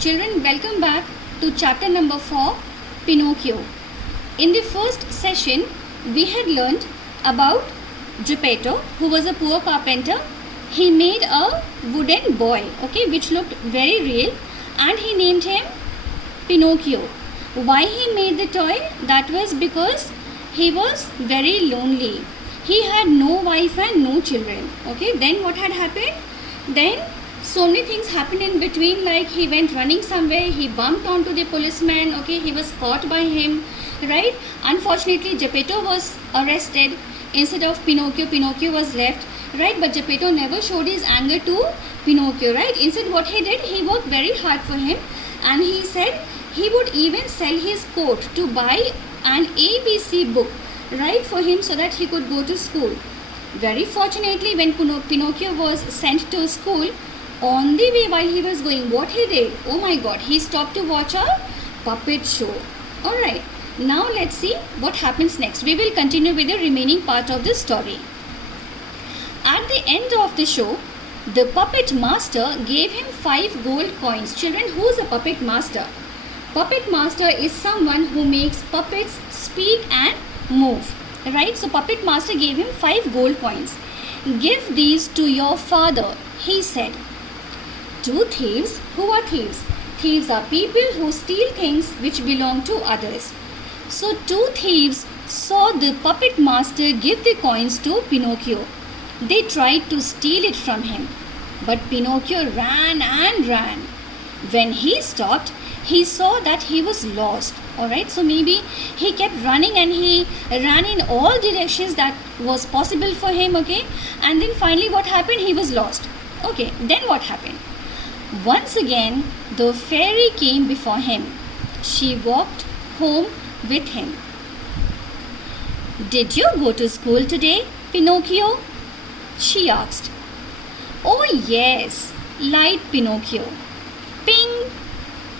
Children, welcome back to chapter number 4, Pinocchio. In the first session, we had learned about Geppetto, who was a poor carpenter. He made a wooden boy, which looked very real, and he named him Pinocchio. Why he made the toy? That was because he was very lonely. He had no wife and no children. Then what had happened? Then so many things happened in between, like he went running somewhere, he bumped onto the policeman, he was caught by him, right? Unfortunately, Geppetto was arrested instead of Pinocchio. Pinocchio was left, right? But Geppetto never showed his anger to Pinocchio, right? Instead, what he did, he worked very hard for him, and he said he would even sell his coat to buy an ABC book, right, for him so that he could go to school. Very fortunately, when Pinocchio was sent to school, on the way while he was going, what he did? Oh my God, he stopped to watch a puppet show. Alright, now let's see what happens next. We will continue with the remaining part of the story. At the end of the show, the puppet master gave him 5 gold coins. Children, who is a puppet master? Puppet master is someone who makes puppets speak and move. Right? So puppet master gave him 5 gold coins. Give these to your father, he said. 2 thieves. Who are thieves? Thieves are people who steal things which belong to others. So 2 thieves saw the puppet master give the coins to Pinocchio. They tried to steal it from him, but Pinocchio ran and ran. When he stopped, he saw that he was lost. Alright, so maybe he kept running and he ran in all directions that was possible for him, and then finally what happened? He was lost. Then what happened? Once again, the fairy came before him. She walked home with him. Did you go to school today, Pinocchio? She asked. Oh yes, lied Pinocchio. Ping!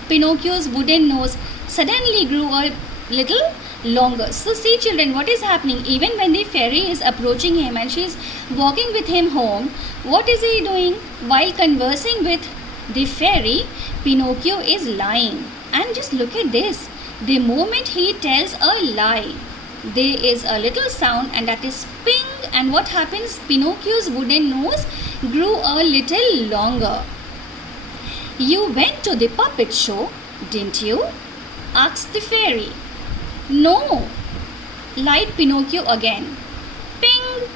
Pinocchio's wooden nose suddenly grew a little longer. So see children, what is happening? Even when the fairy is approaching him and she is walking with him home, what is he doing? While conversing with the fairy, Pinocchio is lying. And just look at this. The moment he tells a lie, there is a little sound, and that is ping. And what happens? Pinocchio's wooden nose grew a little longer. You went to the puppet show, didn't you? Asked the fairy. No, lied Pinocchio again. Ping!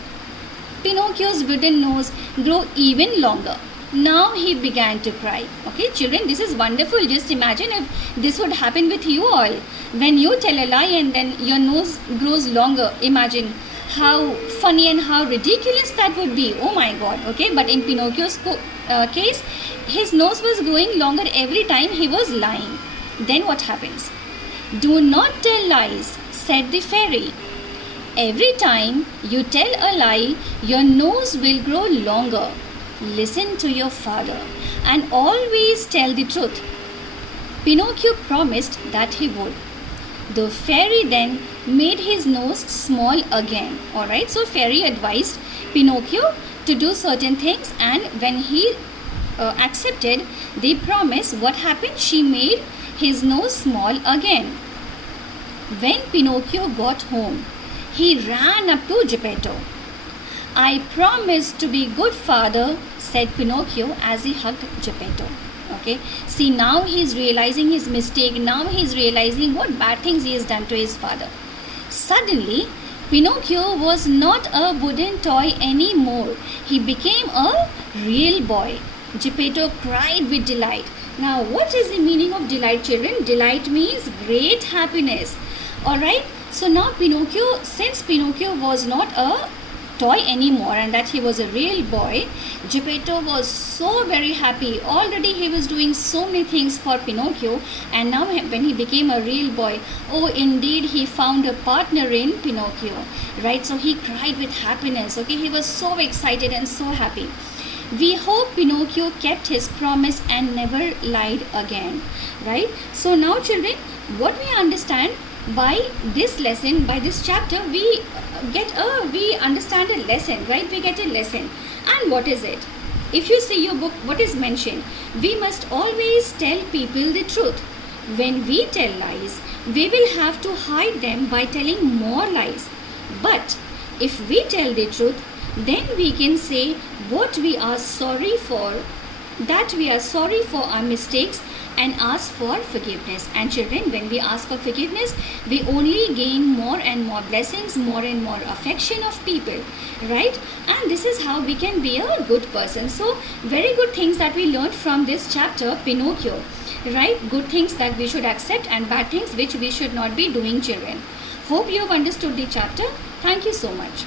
Pinocchio's wooden nose grew even longer. Now he began to cry. Children, this is wonderful. Just imagine if this would happen with you all. When you tell a lie and then your nose grows longer, imagine how funny and how ridiculous that would be. Oh my God. But in Pinocchio's case, his nose was growing longer every time he was lying. Then what happens? Do not tell lies, said the fairy. Every time you tell a lie, your nose will grow longer. Listen to your father and always tell the truth. Pinocchio promised that he would. The fairy then made his nose small again. Alright, so fairy advised Pinocchio to do certain things, and when he accepted the promise, what happened? She made his nose small again. When Pinocchio got home, he ran up to Geppetto. I promised to be good father, said Pinocchio as he hugged Geppetto. See, now he is realizing his mistake. Now he is realizing what bad things he has done to his father. Suddenly, Pinocchio was not a wooden toy anymore. He became a real boy. Geppetto cried with delight. Now, what is the meaning of delight, children? Delight means great happiness. Alright, so now since Pinocchio was not a toy anymore and that he was a real boy, Geppetto was so very happy. Already he was doing so many things for Pinocchio, and now when he became a real boy, oh indeed he found a partner in Pinocchio, right? So he cried with happiness. He was so excited and so happy. We hope Pinocchio kept his promise and never lied again, right? So now children, what we understand by this lesson, by this chapter, we understand a lesson, right? We get a lesson. And what is it? If you see your book, what is mentioned? We must always tell people the truth. When we tell lies, we will have to hide them by telling more lies. But if we tell the truth, then we can say what we are sorry for, that we are sorry for our mistakes and ask for forgiveness. And children, when we ask for forgiveness, we only gain more and more blessings, more and more affection of people, right? And this is how we can be a good person. So very good things that we learned from this chapter, Pinocchio, right? Good things that we should accept and bad things which we should not be doing, children. Hope you have understood the chapter. Thank you so much.